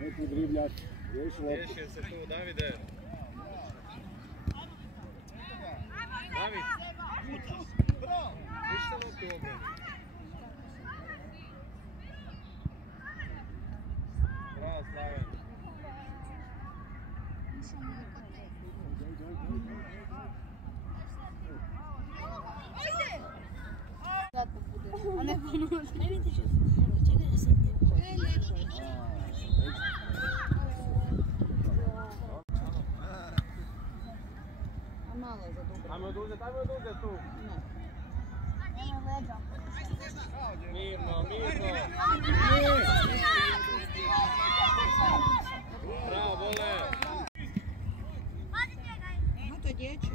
Neki dribljak, riješio se tu, Davide. David, ništa loptu u obrani. Bravo, Slaven. A ne ponuđe. Ne vidiš što se čega da se ne. A malo je za dobro. Ajmo oduzeti tu. Ne. Nema leđa. Mirno, mirno. Bravo, vole. No to je dječje.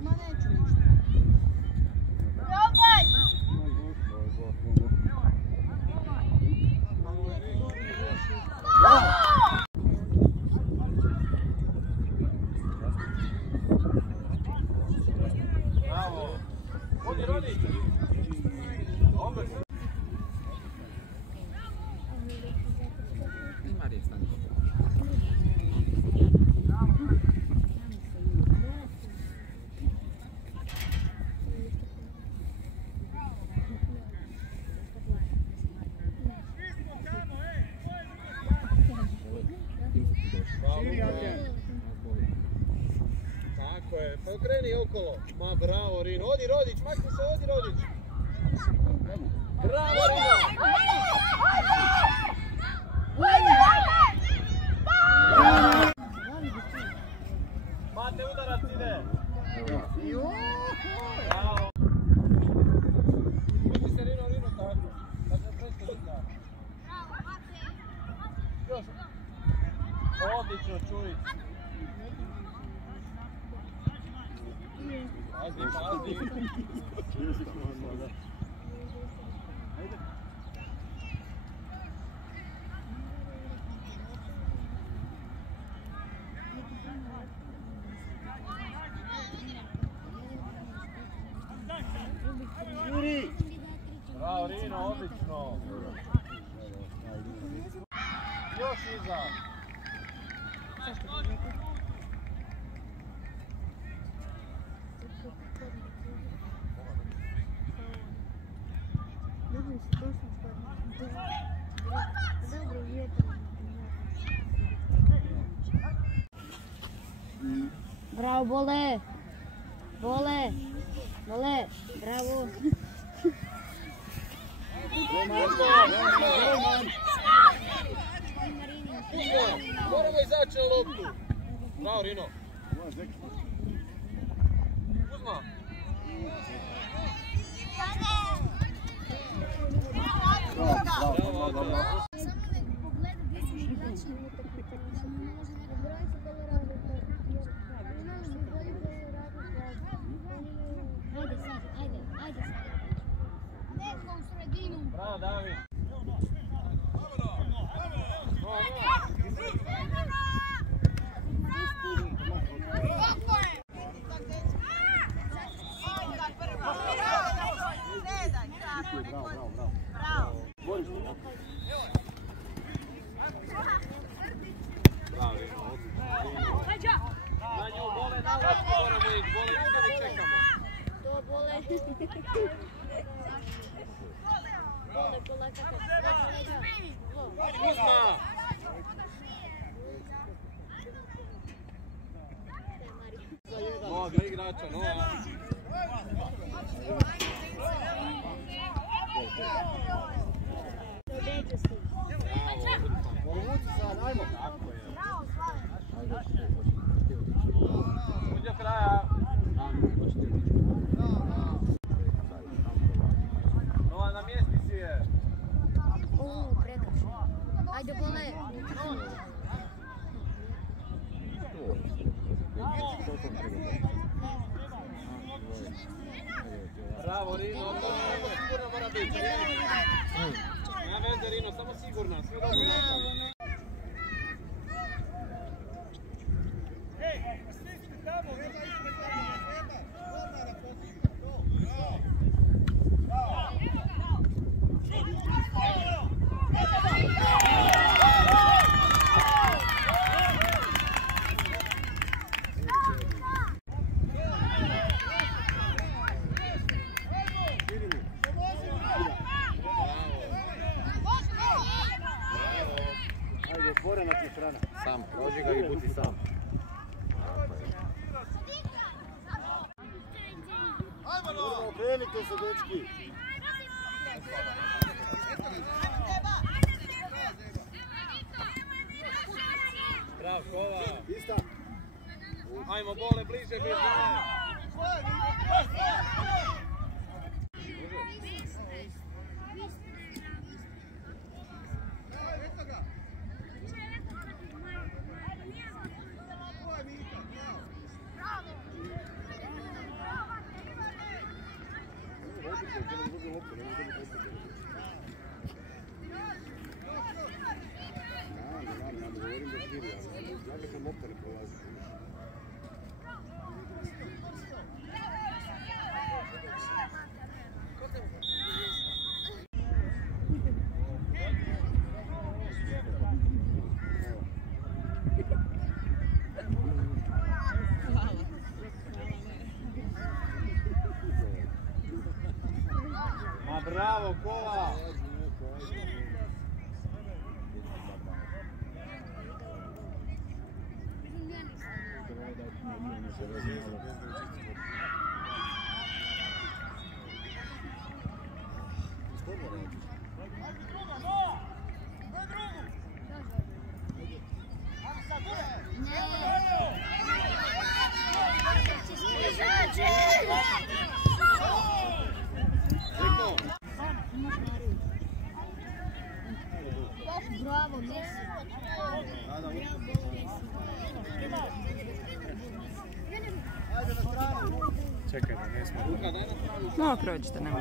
Ma neću ništa. Bravo. Odi, rodi. Marija, stani. Tako je, pa okreni okolo. Ma bravo Rino, odi Rodić, makni se, odi Rodić. Bravo Rino! Mate, udarac ide! Bravo! Uči se Rino, tako. Sad se prestali da. Još. Odlično, Čurić. Pazi, pazi. Bravo Rino, odlično. Još iza. Bravo, Bole! Bole! Bole! Bravo! Moramo izaći na loptu. Bravo Rino. Uzma. Bravo, bravo. Bravo, David. Na nju, Bole, na loptu moramo ići. Bole, ljubavi čekamo. To Bole. Bole, Bole, kako? Uzma! Nova, gle igrača, Nova. Povuci sad, ajmo. Tako je. Uđe do kraja. Nova, na mjesti si je. Prekršaj. Ajde, vole. Bravo, Rino, to sigurno mora biti. Nema veze, Rino, samo sigurno, sve dobro nastavi. Otvorena ti strana. Sam, proži ga i budi sam. Okrenite se, dečki. Bravo, Kova. Ista. Ajmo, Bole, bliže, bliže. Bravo, Kova! Bravo, Messi. Čekaj, ne smo. Luka, daj na stranu. No, prođite, nema.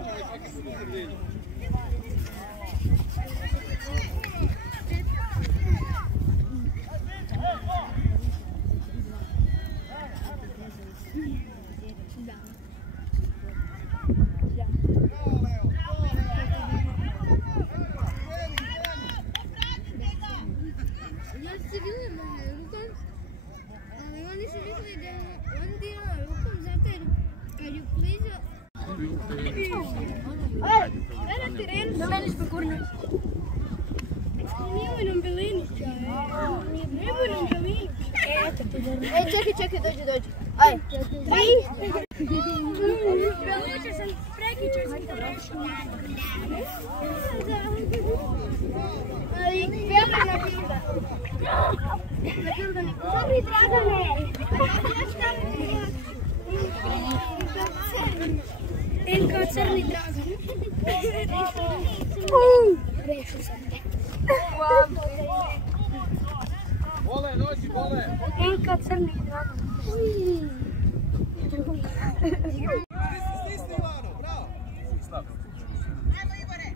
Čekaj, dođi. Aj, 3. Prelučio sam, prekičio sam to. Ali, pjevaj na pilda. Na pilda ne. Dobri, Dragane. En kao crni Dragan. Rešio sam te. Bole, noći, Bole! En kao crni Dragan. Stisni, Ivano, bravo! Ajmo, Ivane!